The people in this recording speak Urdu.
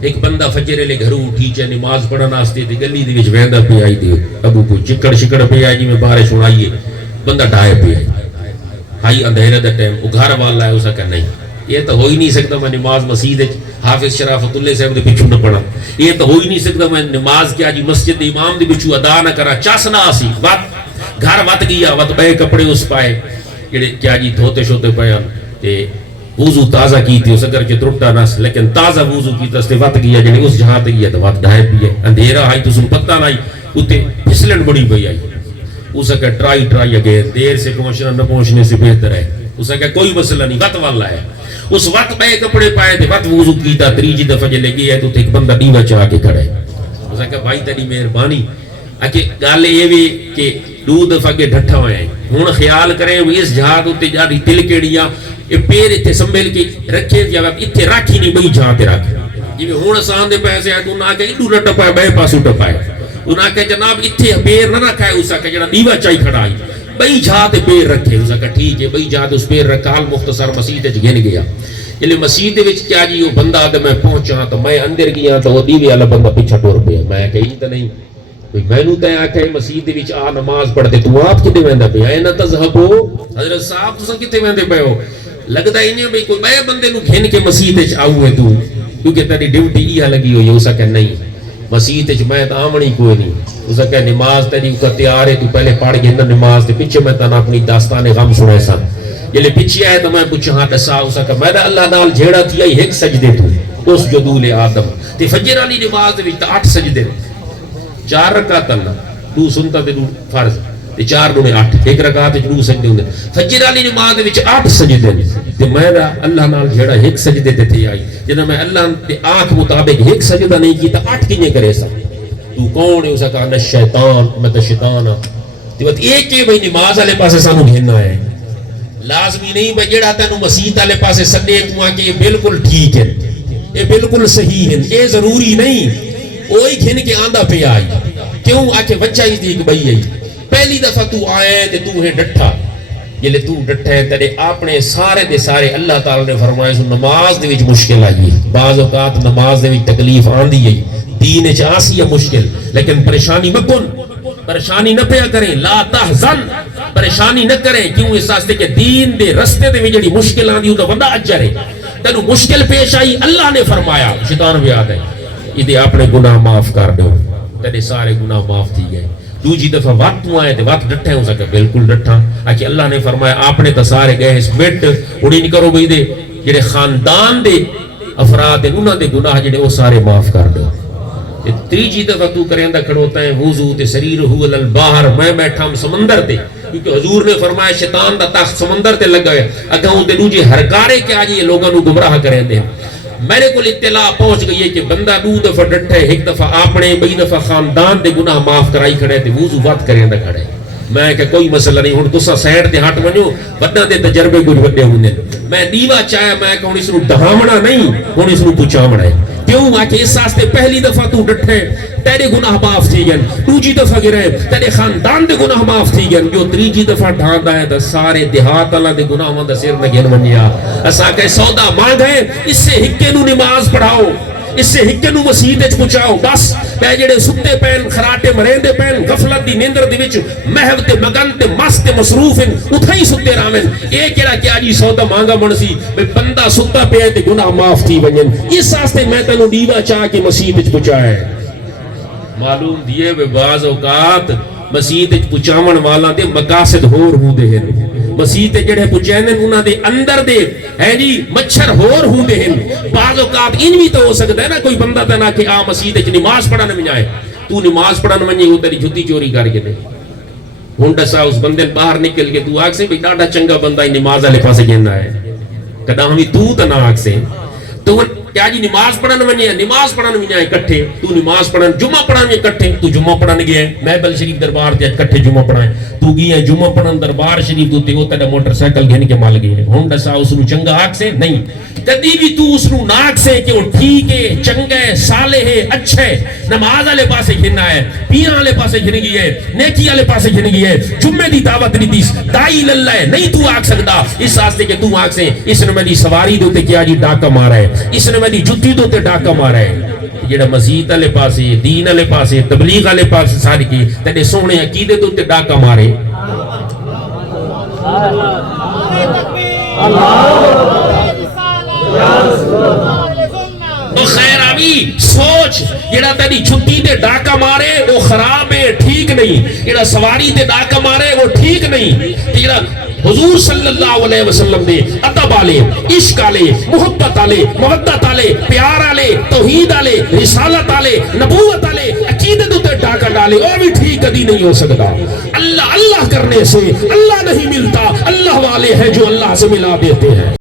ایک بندہ فجر لے گھروں اٹھی چاہے نماز پڑھن واسطے تے گلی دے وچ ویندا پیا آئی تے ابو کو چکڑ شکڑ پیا جی میں بارش ہونائیے بندہ ڈھائے پیا ہائی اندھیرے دا ٹائم وہ گھر والا ہے اسا کہ نہیں یہ تو ہو ہی نہیں سکتا میں نماز مسجد حافظ شرافت اللہ صاحب دے پچھو نہ پڑھا یہ تو ہو ہی نہیں سکتا میں نماز کیا جی مسجد امام دے پچھو ادا نہ کرا چاس نہ آسی وقت گھر وط گیا وط بے کپڑے اس پائے کیا جی دھوتے شوتے پیا تے وضو تازہ کی تھی اس اگر کے ترٹا نہ لیکن تازہ وضو کی تستے وقت گیا جنہیں اس جہاں تے گیا تو وقت ڈھائے پیے اندھیرا آئی تو سن پتہ نہ آئی اتے پھسلن بڑی پئی آئی اس اگر ٹرائی اگین دیر سے پہنچنا نہ پہنچنے سے بہتر ہے اس اگر کوئی مسئلہ نہیں وقت والا ہے اس وقت پہ کپڑے پائے تھے وقت وضو کیتا تریجی دفعہ جے لگی ہے تو ایک بندہ ڈیوا چاہ کے کھڑے اس اگر بھائی تیری مہربانی اکے گالے یہ بھی کہ دو دفعہ کے ڈھٹھا ہوئے ہیں ہون خیال کریں اس جہاں تو تجاری تل کیڑیاں یہ پیر اتھے سنبھل کے رکھے جب اتھے راکھی نہیں بئی جہاں تے راکھے جی ہون سان دے پیسے آئے تو انہاں کے ادھو نہ ٹپائے بے پاسو ٹپائے انہاں کے جناب اتھے پیر نہ رکھا ہے اسا کہ جناب دیوا چاہی کھڑا آئی بئی جہاں تے پیر رکھے اسا کہ ٹھیک ہے بئی جہاں تے اس پیر رکھا حال مختصر مسجد اچھ گھن گیا جلے مسجد وچ کیا جی وہ بندہ آدھے میں پہنچا تو میں اندر گیا تو وہ دیوے والا بندہ پیچھا ٹور پیا میں کہیں تو نہیں میں نو تے آکھے مسجد وچ آ نماز پڑھتے تو آپ کتے ویندا پیا اینا تذہبو حضرت صاحب تساں کتے ویندے پئے ہو لگدا ہی نہیں بھئی کوئی بے بندے نو گھن کے مسجد وچ آؤ ہے تو کیونکہ تیری ڈیوٹی یہ لگی ہوئی اسا کہ نہیں مسجد وچ میں تا آمنی کوئی نہیں اسا کہ نماز تیری کا تیار ہے تو پہلے پڑھ کے نہ نماز تے پیچھے میں تاں اپنی داستان غم سنے سا جلے پیچھے آئے تو میں پوچھا ہاں دسا اسا کہ میں اللہ نال جھیڑا تھی آئی ایک سجدے تو اس جدول آدم تے فجر والی نماز دے وچ 8 سجدے 4 رکعت اللہ دو سنتا تے دو فرض تے 4 دو 8 ایک رکعت تے دو سجدے ہوندے فجر والی نماز دے وچ 8 سجدے تے میں اللہ نال جھیڑا ایک سجدے تے تھی آئی جنہ میں اللہ تے آنکھ مطابق ایک سجدہ نہیں کیتا 8 کینے کرے سا تو کون ہے اسا کہا شیطان میں تو شیطان ہاں تے بات ایک کہ بھئی نماز والے پاسے سانو گھننا ہے لازمی نہیں بھئی جڑا تینوں مسجد والے پاسے سڈے تو آ کے یہ بالکل ٹھیک ہے یہ بالکل صحیح ہے یہ ضروری نہیں وہی گھن کے آندہ پہ آئی کیوں آکے وجہ ہی دیکھ بھئی آئی پہلی دفعہ تو آئے تے تو ہے ڈٹھا یہ لے تو ڈٹھا ہے تیرے اپنے سارے دے سارے اللہ تعالیٰ نے فرمائے سو نماز دے وچ مشکل آئی بعض اوقات نماز دے وچ تکلیف آندی ہے دین چاسی ہے مشکل لیکن پریشانی مکن پریشانی نہ پیا کریں لا تحزن پریشانی نہ کریں کیوں اس واسطے کہ دین دے رستے دے وچ جڑی مشکل آندی تو بندہ اجر ہے تینوں مشکل پیش آئی اللہ نے فرمایا شیطان بھی یاد ہے یہ اپنے گناہ معاف کر دو تیرے سارے گناہ معاف تھی گئے دوجی دفعہ وقت تو آئے تھے وقت ڈٹھے ہو سکے بالکل ڈٹھا آکے اللہ نے فرمایا آپ نے تو سارے گئے اس بیٹ اڑی نہیں کرو بھئی دے جڑے خاندان دے افراد ہیں انہاں دے گناہ جڑے وہ سارے معاف کر دو تیجی دفعہ تو کریں کھڑوتا ہے وضو تے سریر ہو البحر میں بیٹھا ہم سمندر تے کیونکہ حضور نے فرمایا شیطان دا تخت سمندر تے لگا ہے اگر ہوں تے دوجی ہرکارے کے آجی یہ لوگاں نو گمراہ کریں دے میرے کو اطلاع پہنچ گئی ہے کہ بندہ دو دفعہ ڈٹھے ایک دفعہ اپنے بئی دفعہ خاندان دے گناہ معاف کرائی کھڑے تے وضو وقت کریں دا کھڑے میں کہ کوئی مسئلہ نہیں ہن تسا سائیڈ تے ہٹ ونجو بڑا دے تجربے کچھ وڈے ہوندے میں دیوا چاہیا میں کہ ہن اس نو ڈھامنا نہیں ہن اس نو پچامنا ہے کیوں آ کے اس واسطے پہلی دفعہ تو ڈٹھے تیرے گناہ معاف تھی گئے دوجی دفعہ گرے تیرے خاندان دے گناہ معاف تھی گئے جو تریجی دفعہ ڈھاندا ہے تے سارے دیہات اللہ دے گناہاں دا سر نہ گن ونجیا اسا کہ سودا مانگ ہے اس سے ہکے نو نماز پڑھاؤ اس سے ہکے نو مسجد وچ پہنچاؤ بس پے جڑے ستے پین خراٹے مریندے پین غفلت دی نیندر دے وچ محو تے مگن تے مست تے مصروف ہیں اتھے ہی ستے راویں اے کیڑا کیا جی سودا مانگا بنسی بے بندہ ستا پے تے گناہ معاف تھی ونجن اس واسطے میں تینو دیوا چاہ کے مسجد وچ پہنچایا معلوم دیے بے بعض اوقات مسجد وچ پہنچاون والا دے مقاصد ہور ہوندے ہیں مسیح تے جڑے پچینن انہاں دے اندر دے ہے جی مچھر ہور ہوندے ہیں بعض اوقات ان بھی تو ہو سکتا ہے نا کوئی بندہ تے نہ کہ آ مسیح تے نماز پڑھن میں جائے تو نماز پڑھن ونجے او تیری جُتی چوری کر کے نہیں ہن دسا اس بندے باہر نکل کے تو آکھ سے بھئی ڈاڈا چنگا بندہ ہی نماز والے پاسے گیندا ہے کدا ہم تو تے نہ آکھ سے تو کیا جی نماز پڑھن ونجے نماز پڑھن میں جائے کٹھے تو نماز پڑھن جمعہ پڑھن میں کٹھے تو جمعہ پڑھن گیا ہے محبل شریف دربار تے کٹھے جمعہ پڑھائیں تو گیا ہے جمعہ پڑھن دربار شریف تو تے او تے موٹر سائیکل گھن کے مال گئے ہیں ہن دسا اس نو چنگا آکھ سے نہیں کدی بھی تو اس نو ناک سے کہ وہ ٹھیک ہے چنگا ہے صالح ہے اچھا ہے نماز والے پاسے گھننا ہے پیاں والے پاسے گھن گئی ہے نیکی والے پاسے گھن گئی ہے جمعے دی دعوت نہیں دی دائی اللہ ہے نہیں تو آکھ سکدا اس واسطے کہ تو آکھ سے اس نے میری سواری دے تے کیا جی ڈاکا مارا ہے اس نے میری جُتی دے تے ڈاکا مارا ہے جڑا مسجد والے پاسے دین والے پاسے تبلیغ والے پاسے ساری کی تیرے سونے عقیدے تو تے ڈاکا مارے تو خیر آوی سوچ جڑا تیری چھٹی تے ڈاکا مارے وہ خراب ہے ٹھیک نہیں جڑا سواری تے ڈاکا مارے وہ ٹھیک نہیں جڑا حضور صلی اللہ علیہ وسلم دے ادب والے عشق والے محبت والے مودت والے پیار والے توحید والے رسالت والے نبوت والے عقیدت تے ڈاکا ڈالے وہ بھی ٹھیک کبھی نہیں ہو سکتا اللہ اللہ کرنے سے اللہ نہیں ملتا اللہ والے ہیں جو اللہ سے ملا دیتے ہیں